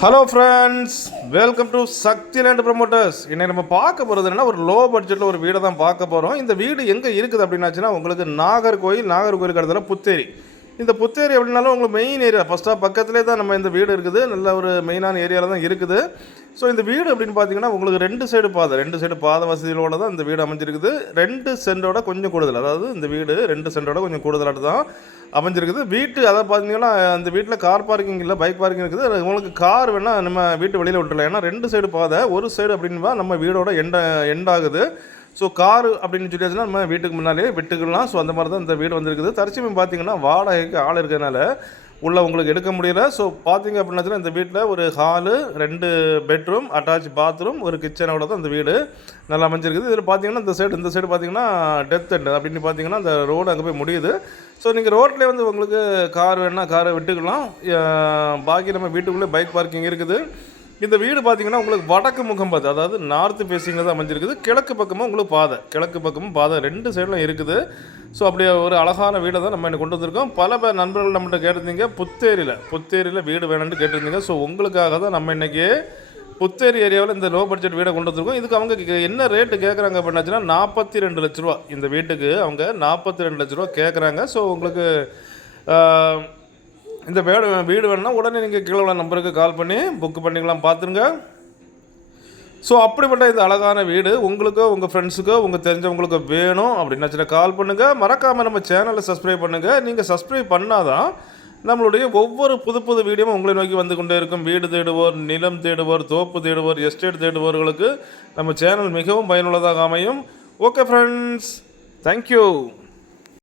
Hello friends, welcome to Shakti land promoters. இன்னைக்கு நம்ம பார்க்க போகிறது என்னன்னா, ஒரு லோ பட்ஜெட்டில் ஒரு வீடை தான் பார்க்க போகிறோம். இந்த வீடு எங்கே இருக்குது அப்படின்னாச்சுன்னா, உங்களுக்கு நாகர்கோயிலுக்கு இடத்துல புத்தேரி. இந்த புத்தேரி அப்படின்னாலும் உங்களுக்கு மெயின் ஏரியா ஃபஸ்ட்டாக பக்கத்துலேயே தான் நம்ம இந்த வீடு இருக்குது. நல்ல ஒரு மெயினான ஏரியாவில் தான் இருக்குது. ஸோ இந்த வீடு அப்படின்னு பார்த்தீங்கன்னா, உங்களுக்கு ரெண்டு சைடு பாதை வசதிகளோடு தான் இந்த வீடு அமைஞ்சிருக்குது. 2 சென்டோட கொஞ்சம் கூடுதல், அதாவது இந்த வீடு 2 சென்டோட கொஞ்சம் கூடுதலாட்டு தான் அமைஞ்சிருக்குது. அதை பார்த்தீங்கன்னா, அந்த வீட்டில் கார் பார்க்கிங் இல்லை, பைக் பார்க்கிங் இருக்குது. உங்களுக்கு கார் வேணால் நம்ம வீட்டு வெளியில் விட்டுலாம். ஏன்னா 2 சைடு பாதை, ஒரு சைடு அப்படின்னா நம்ம வீடோட எண்ட் ஆகுது. ஸோ காரு அப்படின்னு சொல்லியாச்சுன்னா நம்ம வீட்டுக்கு முன்னாலே விட்டுக்கலாம். ஸோ அந்த மாதிரி தான் இந்த வீடு வந்திருக்குது. தற்சமயம் பார்த்தீங்கன்னா வாடகைக்கு ஆள் இருக்கிறதுனால உள்ள உங்களுக்கு எடுக்க முடியல. ஸோ பார்த்தீங்க அப்படின்னாச்சுன்னா இந்த வீட்டில் ஒரு ஹாலு, 2 பெட்ரூம், அட்டாச் பாத்ரூம், ஒரு கிச்சனோட தான் இந்த வீடு நல்லா அமைஞ்சிருக்குது. இதில் பார்த்தீங்கன்னா இந்த சைடு பார்த்தீங்கன்னா டெத் எண்ட் அப்படின்னு பார்த்தீங்கன்னா அந்த ரோடு அங்கே போய் முடியுது. ஸோ நீங்கள் ரோட்லேயே வந்து உங்களுக்கு கார் வேணால் காரை விட்டுக்கலாம். பாக்கி நம்ம வீட்டுக்குள்ளே பைக் பார்க்கிங் இருக்குது. இந்த வீடு பார்த்தீங்கன்னா உங்களுக்கு வடக்கு முகம் பார்த்து, அதாவது நார்த்து ஃபேஸிங்கில் தான் அமைஞ்சிருக்குது. கிழக்கு பக்கமும் உங்களுக்கு கிழக்கு பக்கமும் பாதை 2 சைடிலும் இருக்குது. ஸோ அப்படியே ஒரு அழகான வீடை தான் நம்ம இன்னும் கொண்டு வந்திருக்கோம். பல பேர் நண்பர்கள் நம்மகிட்ட கேட்டிருந்தீங்க புத்தேரியில் வீடு வேணும்னு கேட்டிருந்தீங்க. ஸோ உங்களுக்காக தான் நம்ம இன்றைக்கி புத்தேரி ஏரியாவில் இந்த லோ பட்ஜெட் வீடை கொண்டு வந்திருக்கோம். இதுக்கு அவங்க என்ன ரேட்டு கேட்குறாங்க அப்படின்னாச்சுன்னா 42 லட்ச ரூபா. இந்த வீட்டுக்கு அவங்க 42 லட்ச ரூபா கேட்குறாங்க. ஸோ உங்களுக்கு இந்த வீடு வேணும்னா உடனே நீங்கள் கீழே உள்ள நம்பருக்கு கால் பண்ணி புக் பண்ணிக்கலாம், பார்த்துருங்க. ஸோ அப்படிப்பட்ட இந்த அழகான வீடு உங்களுக்கோ உங்கள் ஃப்ரெண்ட்ஸுக்கோ உங்கள் தெரிஞ்சவங்களுக்கோ வேணும் அப்படின்னாச்சுன்னா கால் பண்ணுங்கள். மறக்காமல் நம்ம சேனலை சப்ஸ்கிரைப் பண்ணுங்கள். நீங்கள் சப்ஸ்கிரைப் பண்ணாதான் நம்மளுடைய ஒவ்வொரு புது வீடியோவும் உங்களை நோக்கி வந்து கொண்டே இருக்கும். வீடு தேடுவோர், நிலம் தேடுவோர், தோப்பு தேடுவோர், எஸ்டேட் தேடுவோர்களுக்கு நம்ம சேனல் மிகவும் பயனுள்ளதாக அமையும். Okay friends, thank you.